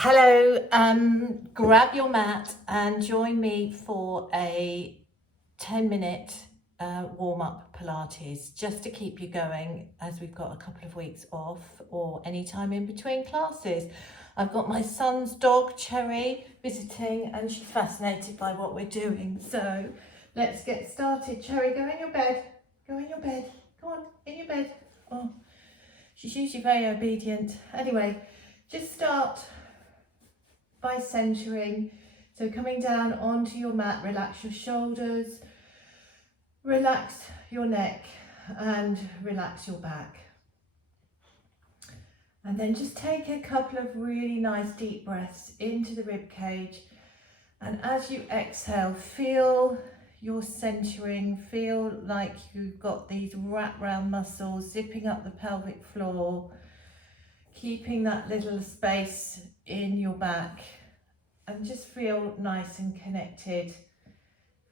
Hello, grab your mat and join me for a 10-minute warm-up Pilates, just to keep you going as we've got a couple of weeks off or any time in between classes. I've got my son's dog, Cherry, visiting, and she's fascinated by what we're doing. So let's get started. Cherry, go in your bed. Go in your bed. Go on, in your bed. Oh, she's usually very obedient. Anyway, just start by centering. So coming down onto your mat, relax your shoulders, relax your neck and relax your back. And then just take a couple of really nice deep breaths into the rib cage. And as you exhale, feel your centering, feel like you've got these wrap round muscles zipping up the pelvic floor, keeping that little space in your back. And just feel nice and connected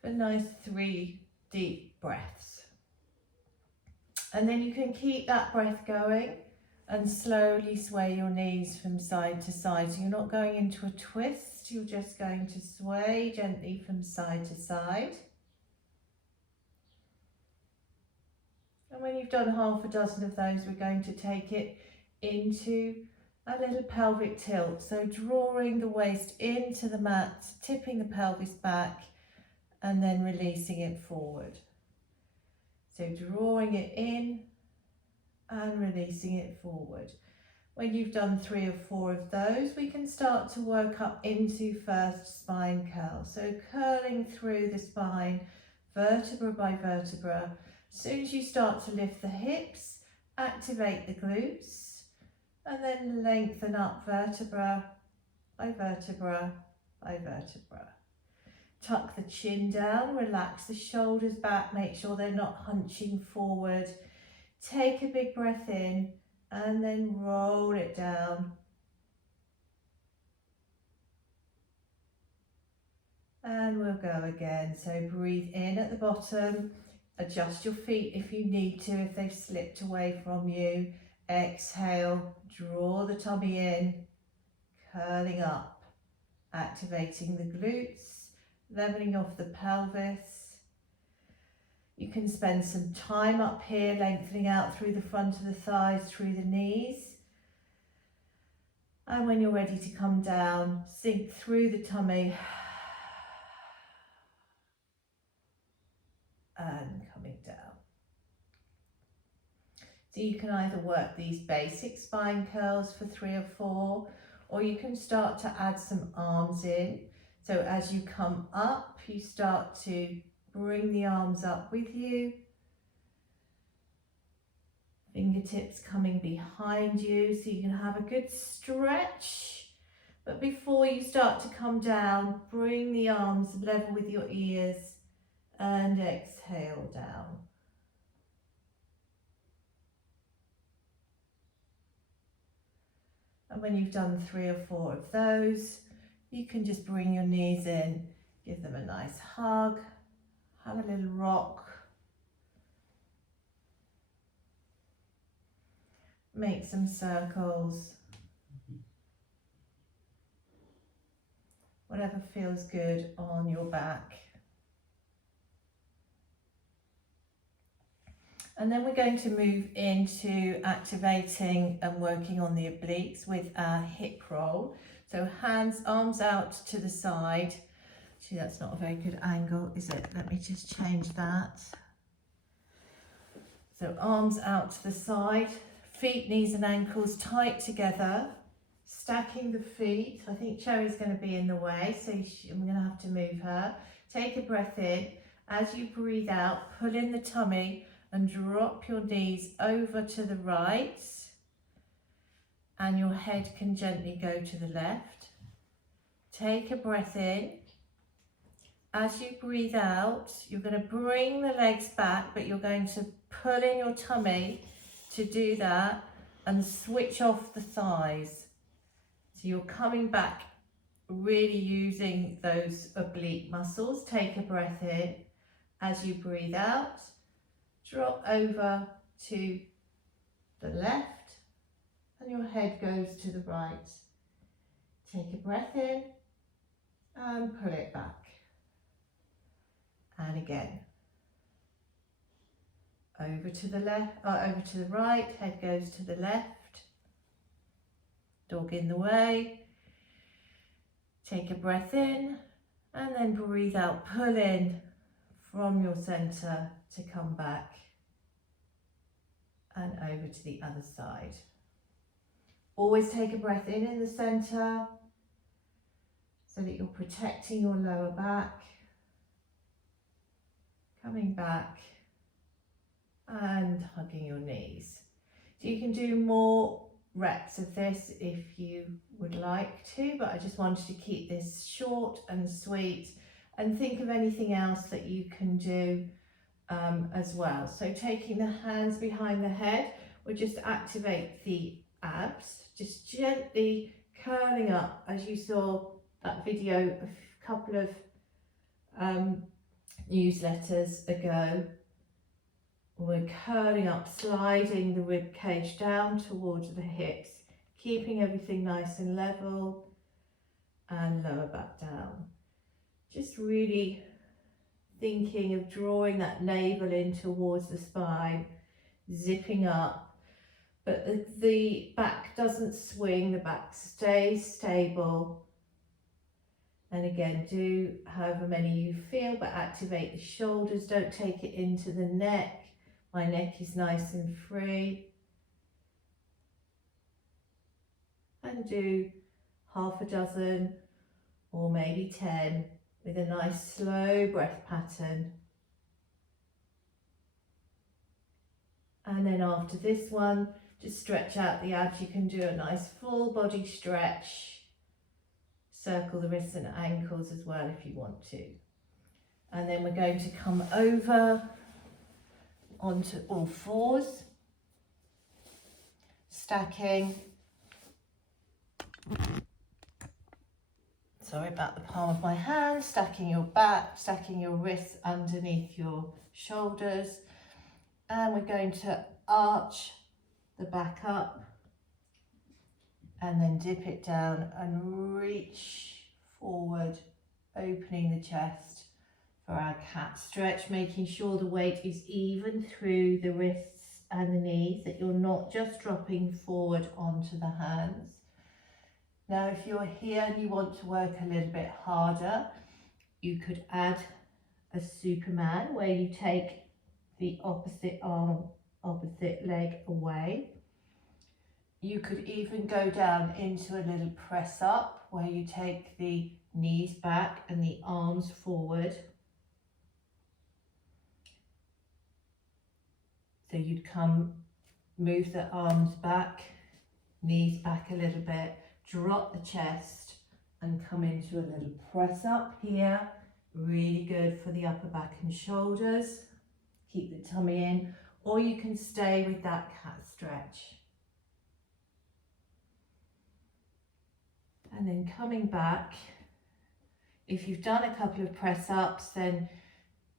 for nice 3 deep breaths. And then you can keep that breath going and slowly sway your knees from side to side. So you're not going into a twist, you're just going to sway gently from side to side. And when you've done half a dozen of those, we're going to take it into a little pelvic tilt, so drawing the waist into the mat, tipping the pelvis back and then releasing it forward. So drawing it in and releasing it forward. When you've done 3 or 4 of those, we can start to work up into first spine curl. So curling through the spine, vertebra by vertebra. As soon as you start to lift the hips, activate the glutes. And then lengthen up vertebra by vertebra by vertebra. Tuck the chin down, relax the shoulders back, make sure they're not hunching forward. Take a big breath in and then roll it down. And we'll go again. So breathe in at the bottom, adjust your feet if you need to, if they've slipped away from you. Exhale, draw the tummy in, curling up, activating the glutes, leveling off the pelvis. You can spend some time up here, lengthening out through the front of the thighs, through the knees. And when you're ready to come down, sink through the tummy and coming down. So you can either work these basic spine curls for 3 or 4, or you can start to add some arms in. So as you come up, you start to bring the arms up with you. Fingertips coming behind you so you can have a good stretch. But before you start to come down, bring the arms level with your ears and exhale down. And when you've done 3 or 4 of those, you can just bring your knees in, give them a nice hug, have a little rock. Make some circles. Whatever feels good on your back. And then we're going to move into activating and working on the obliques with our hip roll. So hands, arms out to the side. Actually, that's not a very good angle, is it? Let me just change that. So arms out to the side, feet, knees and ankles tight together, stacking the feet. I think Cherry's going to be in the way, so I'm going to have to move her. Take a breath in. As you breathe out, pull in the tummy and drop your knees over to the right, and your head can gently go to the left. Take a breath in. As you breathe out, you're going to bring the legs back, but you're going to pull in your tummy to do that and switch off the thighs. So you're coming back, really using those oblique muscles. Take a breath in. As you breathe out, drop over to the left and your head goes to the right. Take a breath in and pull it back. And again. Over to the left, over to the right, head goes to the left. Dog in the way. Take a breath in and then breathe out, pull in from your centre to come back and over to the other side. Always take a breath in the centre so that you're protecting your lower back. Coming back and hugging your knees. So you can do more reps of this if you would like to, but I just wanted to keep this short and sweet and think of anything else that you can do as well. So taking the hands behind the head will just activate the abs, just gently curling up as you saw that video a couple of newsletters ago. We're curling up, sliding the rib cage down towards the hips, keeping everything nice and level, and lower back down. Just really thinking of drawing that navel in towards the spine, zipping up, but the back doesn't swing, the back stays stable. And again, do however many you feel, but activate the shoulders, don't take it into the neck. My neck is nice and free. And do half a dozen or maybe 10 with a nice slow breath pattern. And then after this one, just stretch out the abs. You can do a nice full body stretch. Circle the wrists and ankles as well if you want to. And then we're going to come over onto all fours, stacking, sorry about the palm of my hand, stacking your back, stacking your wrists underneath your shoulders, and we're going to arch the back up and then dip it down and reach forward, opening the chest for our cat stretch, making sure the weight is even through the wrists and the knees, that you're not just dropping forward onto the hands. Now, if you're here and you want to work a little bit harder, you could add a Superman where you take the opposite arm, opposite leg away. You could even go down into a little press up where you take the knees back and the arms forward. So you'd move the arms back, knees back a little bit, drop the chest and come into a little press up here. Really good for the upper back and shoulders. Keep the tummy in, or you can stay with that cat stretch. And then coming back, if you've done a couple of press ups, then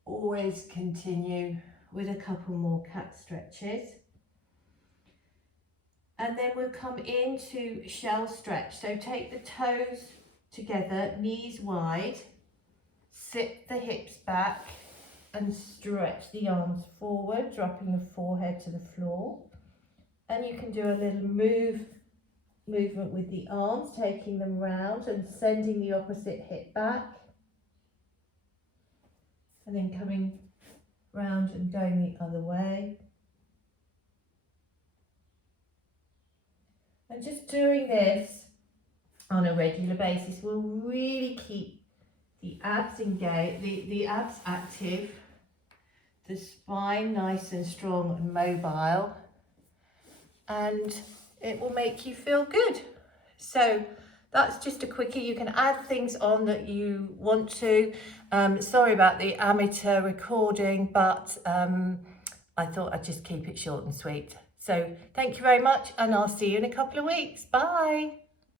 always continue with a couple more cat stretches. And then we'll come into shell stretch. So take the toes together, knees wide, sit the hips back and stretch the arms forward, dropping the forehead to the floor. And you can do a little movement with the arms, taking them round and sending the opposite hip back. And then coming round and going the other way. And just doing this on a regular basis will really keep the abs engaged, the abs active, the spine nice and strong and mobile, and it will make you feel good. So that's just a quickie. You can add things on that you want to. Sorry about the amateur recording, but I thought I'd just keep it short and sweet. So thank you very much, and I'll see you in a couple of weeks. Bye.